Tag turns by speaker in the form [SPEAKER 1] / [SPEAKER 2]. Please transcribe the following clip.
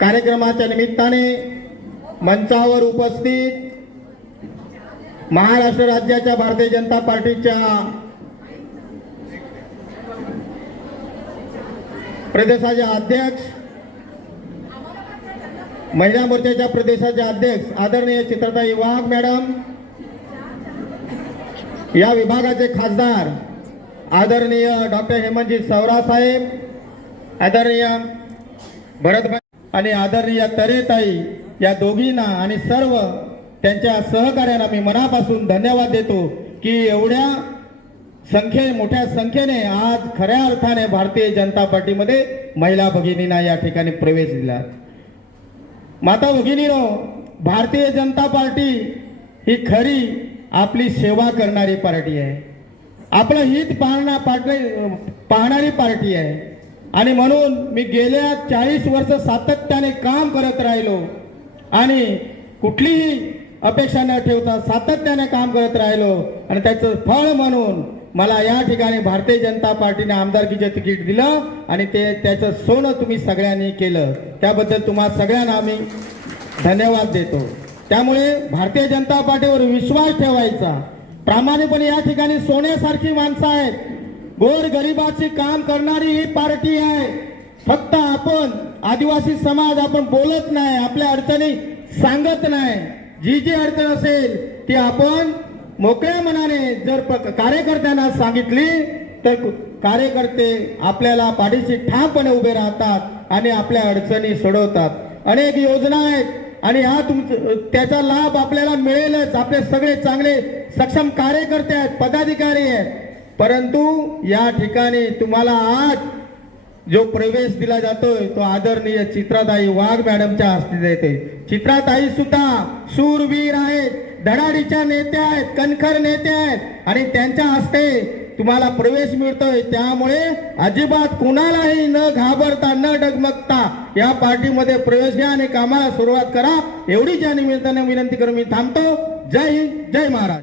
[SPEAKER 1] कार्यक्रमाच्या निमित्ताने मंचावर उपस्थित महाराष्ट्र राज्याच्या भारतीय जनता पार्टीच्या प्रदेशाचे अध्यक्ष महिला मोर्चाच्या प्रदेशाचे अध्यक्ष आदरणीय चित्रताई वाघ मॅडम या विभागाचे खासदार आदरणीय डॉक्टर हेमंतजी सवरा साहेब आदरणीय भरतभाई आणि आदरणीय तरेताई या दोघींना आणि सर्व त्यांच्या सहकार्यांना मी मनापासून धन्यवाद देतो की एवढ्या संख्ये मोठ्या संख्येने आज खऱ्या अर्थाने भारतीय जनता पार्टीमध्ये महिला भगिनींना या ठिकाणी प्रवेश दिला. माता भगिनीनो भारतीय जनता पार्टी ही खरी आपली सेवा करणारी पार्टी आहे. आपलं हित पाहणा पाट- पाहणारी पार्टी आहे. आणि म्हणून मी गेल्या चाळीस वर्ष सातत्याने काम करत राहिलो. आणि कुठलीही अपेक्षा न ठेवता सातत्याने काम करत राहिलो. आणि त्याचं फळ म्हणून मला या ठिकाणी भारतीय जनता पार्टीने आमदारकीचे तिकीट दिलं आणि ते त्याचं सोनं तुम्ही सगळ्यांनी केलं. त्याबद्दल तुम्हा सगळ्यांना आम्ही धन्यवाद देतो. त्यामुळे भारतीय जनता पार्टीवर विश्वास ठेवायचा. प्रामाणिकपणे या ठिकाणी सोन्यासारखी माणसं आहेत. गोर गरिबाचे काम करणारी ही पार्टी आहे. फक्त आपण आदिवासी समाज आपण बोलत नाही आपल्या अडचणी सांगत नाही. जी जी अडचण असेल ती आपण मोकळ्या मनाने जर प- कार्यकर्त्यांना सांगितली तर कार्यकर्ते आपल्याला पाठीशी ठामपणे उभे राहतात आणि आपल्या अडचणी सोडवतात. अनेक योजना आहेत आणि हा तुम त्याचा लाभ आपल्याला मिळेलच. आपले सगळे चांगले सक्षम कार्यकर्ते आहेत पदाधिकारी आहेत. परंतु या ठिकाणी तुम्हाला आज जो प्रवेश दिला जातोय तो आदरणीय चित्राताई वाघ मॅडमच्या हस्ते देते. चित्राताई सुद्धा सूरवीर आहेत धडाडीच्या नेत्या आहेत कणखर नेत्या आहेत आणि त्यांच्या हस्ते तुम्हाला प्रवेश मिळतोय. त्यामुळे अजिबात कुणालाही न घाबरता न डगमगता या पार्टीमध्ये प्रवेश घ्या आणि कामाला सुरुवात करा. एवढीच या निमित्ताने विनंती करून मी थांबतो. जय हिंद जय महाराज.